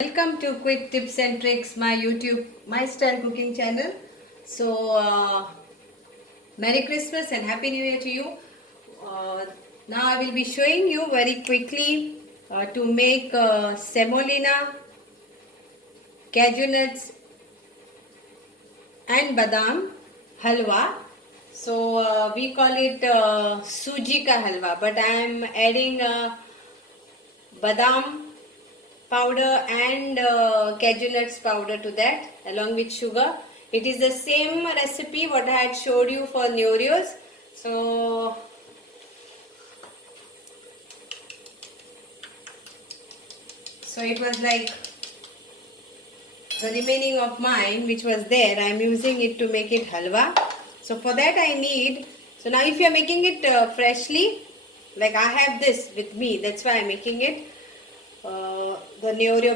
Welcome to Quick Tips and Tricks, my YouTube, my style cooking channel. So, Merry Christmas and Happy New Year to you. Uh, Now I will be showing you very quickly to make semolina, cashew nuts and badam halwa. So we call it suji ka halwa, but I am adding badam powder and cashew nuts powder to that along with sugar. It is the same recipe what I had showed you for Neurios. So it was like the remaining of mine which was there. I am using it to make it halwa. So for that I need, so now if you are making it freshly, like I have this with me, that's why I am making it. The Neurio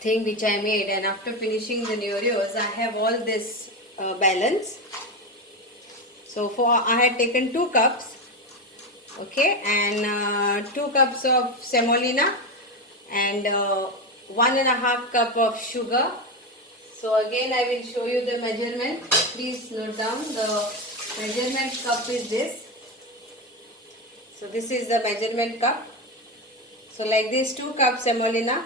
thing which I made, and after finishing the Neurios I have all this balance. So I had taken 2 cups, okay, and 2 cups of semolina and 1.5 cup of sugar. So again I will show you the measurement. Please note down the measurement cup is this. So this is the measurement cup. So like this 2 cups semolina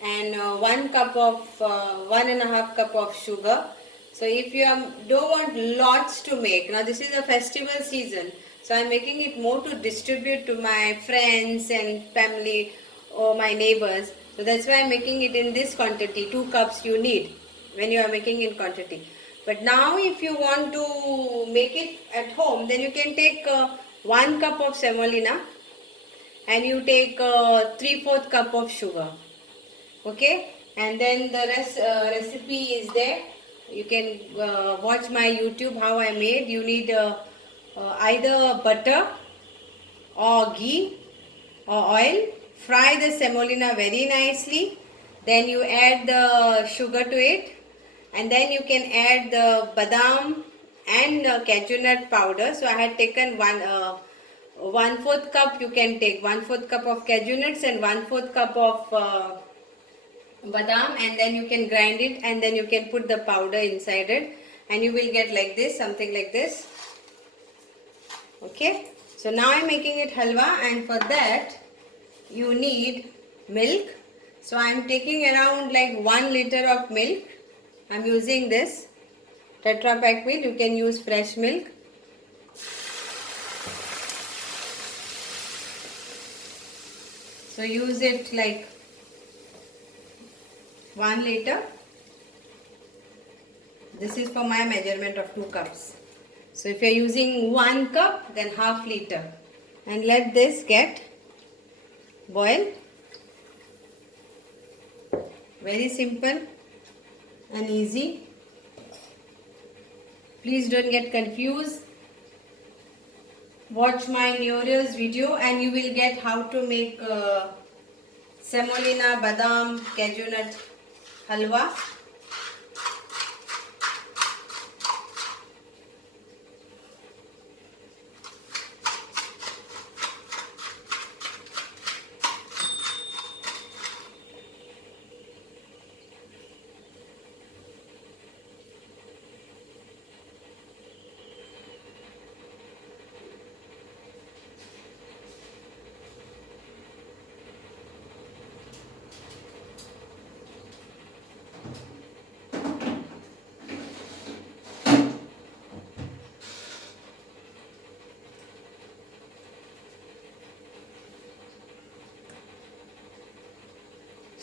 and 1 cup of 1.5 cup of sugar. So if you don't want lots to make, now this is a festival season, so I am making it more to distribute to my friends and family or my neighbors. So that's why I am making it in this quantity. 2 cups you need when you are making in quantity. But now if you want to make it at home, then you can take 1 cup of semolina and you take 3/4 cup of sugar, okay, and then the rest recipe is there. You can watch my YouTube how I made. You need either butter or ghee or oil. Fry the semolina very nicely, then you add the sugar to it, and then you can add the badam and cashew nut powder. So I had taken 1/4 cup. You can take 1/4 cup of cashew nuts and 1/4 cup of badam, and then you can grind it and then you can put the powder inside it and you will get like this, something like this, okay. So now I'm making it halwa, and for that you need milk. So I'm taking around like 1 liter of milk. I'm using this Tetra Pak milk. You can use fresh milk. So use it like 1 liter. This is for my measurement of 2 cups. So if you are using 1 cup, then half liter. And let this get boil. Very simple and easy. Please don't get confused. Watch my Neurios video and you will get how to make semolina, badam, cashew nut halwa.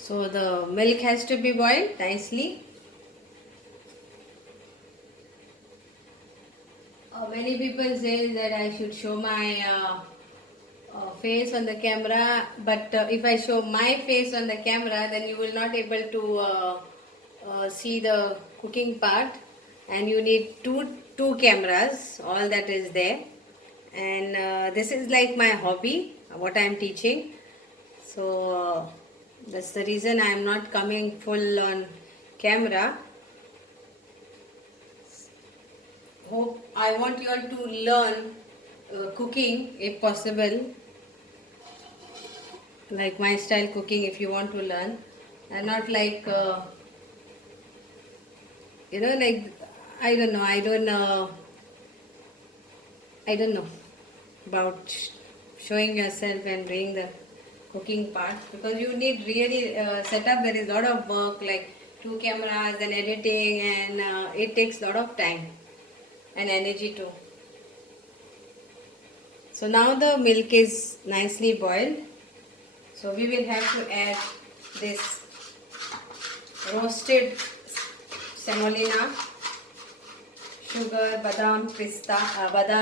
So the milk has to be boiled nicely. Many people say that I should show my face on the camera, but if I show my face on the camera, then you will not able to see the cooking part, and you need two cameras. All that is there, and this is like my hobby, what I am teaching. So that's the reason I am not coming full on camera. Hope I want you all to learn cooking if possible. like my style cooking if you want to learn, and not like like I don't know about showing yourself and doing the cooking part, because you need really setup. There is a lot of work, like two cameras and editing, and it takes a lot of time and energy too. So now the milk is nicely boiled. So we will have to add this roasted semolina, sugar, badam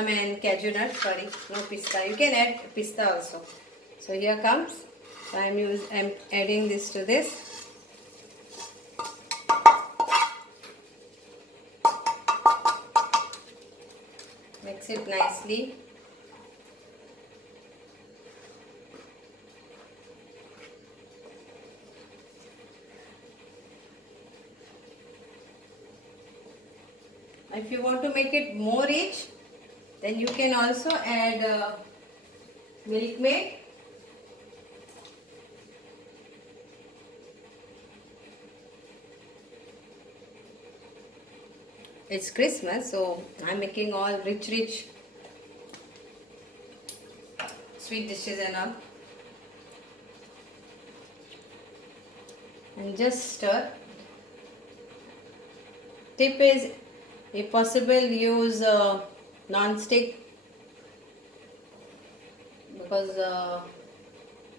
and cashew nut. Sorry, no pista. You can add pista also. So here comes. So I'm adding this to this. Mix it nicely. If you want to make it more rich, then you can also add milkmaid. It's Christmas, so I'm making all rich sweet dishes and all. And just stir. Tip is, if possible, use non-stick, because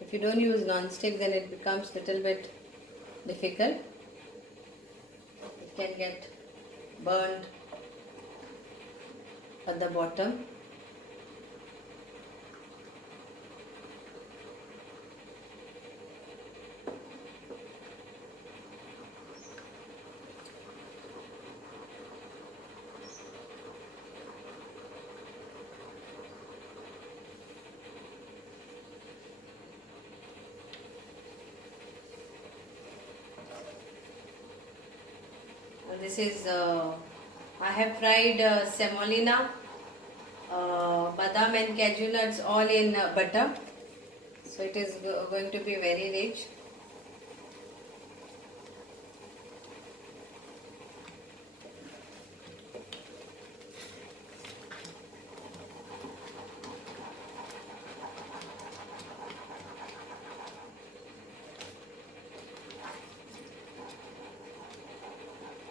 if you don't use non-stick, then it becomes little bit difficult. It can get burned at the bottom. This is I have fried semolina, badam and cashew nuts all in butter, so it is going to be very rich.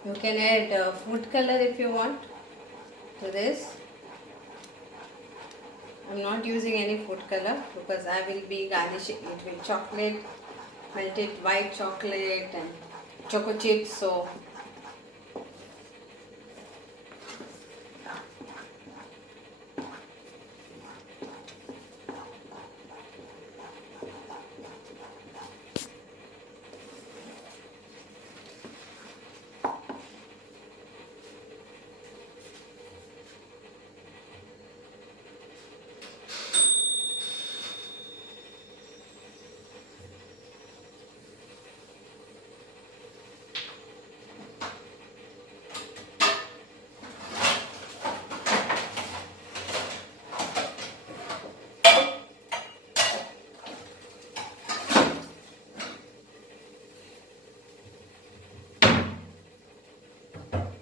You can add food color if you want to this. I'm not using any food color because I will be garnishing it with chocolate, melted white chocolate and choco chips. So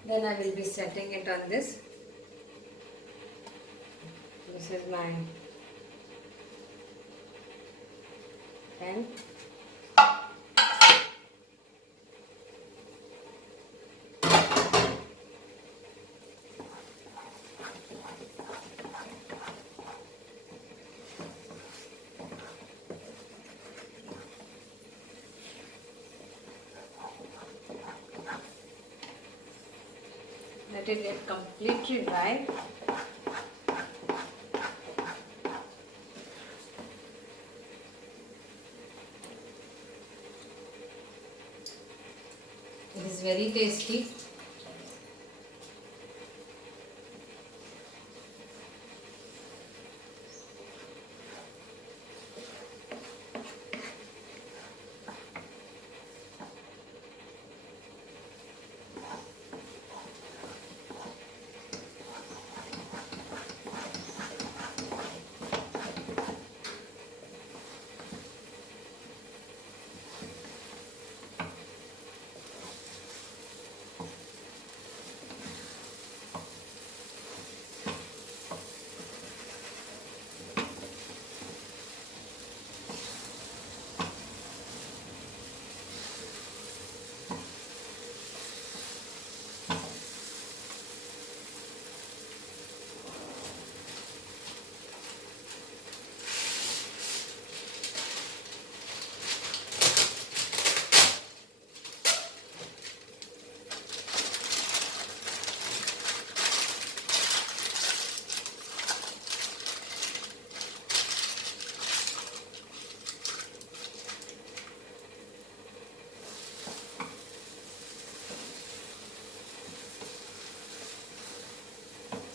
then I will be setting it on this. This is my pan. Let it get completely dry. It is very tasty.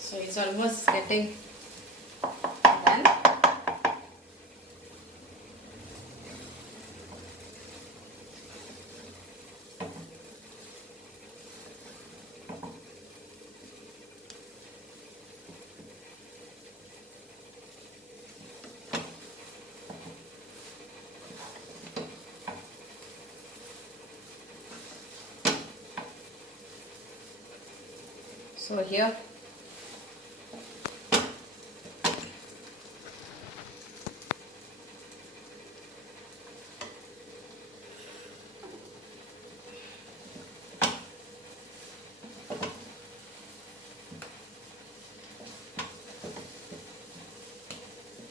So it's almost getting done. So here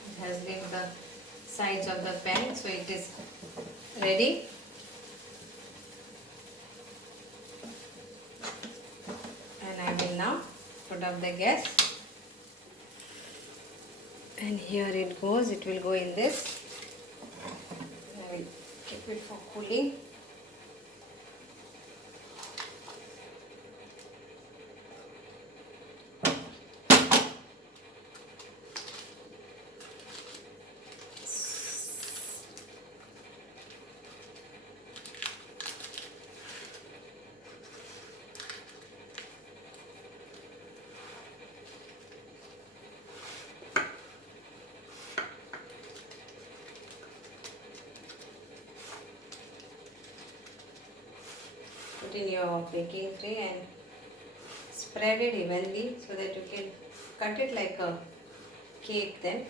it has been the sides of the pan, so it is ready. And I will now put up the gas. And here it goes, it will go in this. I will keep it for cooling. Put in your baking tray and spread it evenly so that you can cut it like a cake then.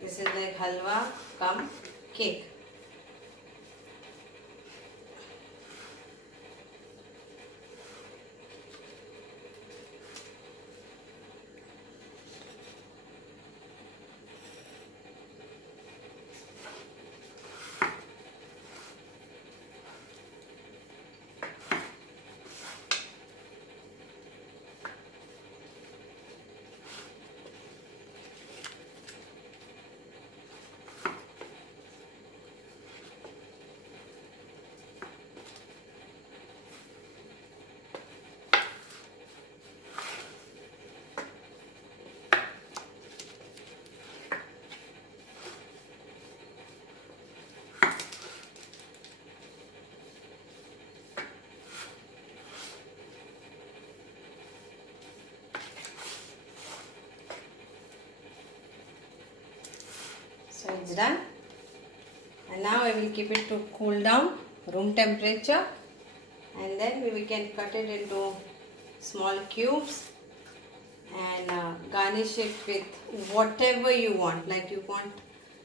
This is like halwa cum cake. So it's done. And now I will keep it to cool down, room temperature, and then we can cut it into small cubes and garnish it with whatever you want. Like you want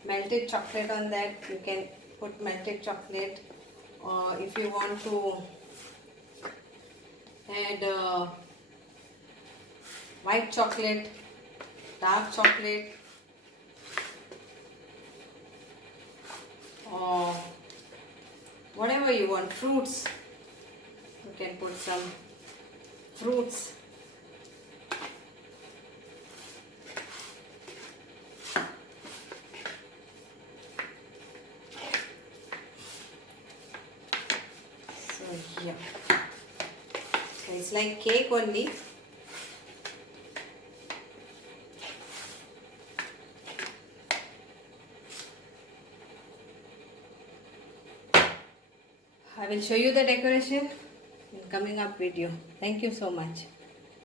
melted chocolate on that, you can put melted chocolate, or if you want to add white chocolate, dark chocolate, or whatever you want, fruits, you can put some fruits. So yeah, so it's like cake only. I will show you the decoration in coming up video. Thank you so much.